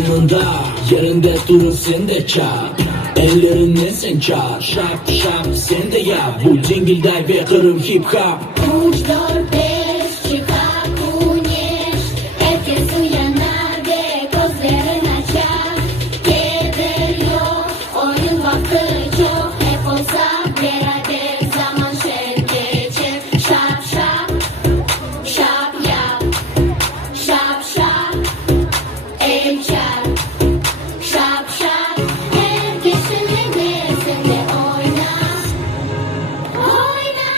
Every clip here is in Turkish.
si më nda, yerinde durun sen de çap. Ellerine sen çar, şap şap sen de yap. Bu cingilday ve kırım hip hop. 3, 4, 5 çıkar güneş. Herkes uyanar ve gözlerini açar. Keder yok, oyun vakti çok. Hep olsa beraber zaman şer geçer. Şap şap, şap yap. Şap şap, el çal. Şap şap, herkesin evresinde oyna. Oyna.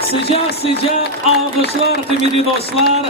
Sıcak sıcak alkışlar kıymetli dostlar.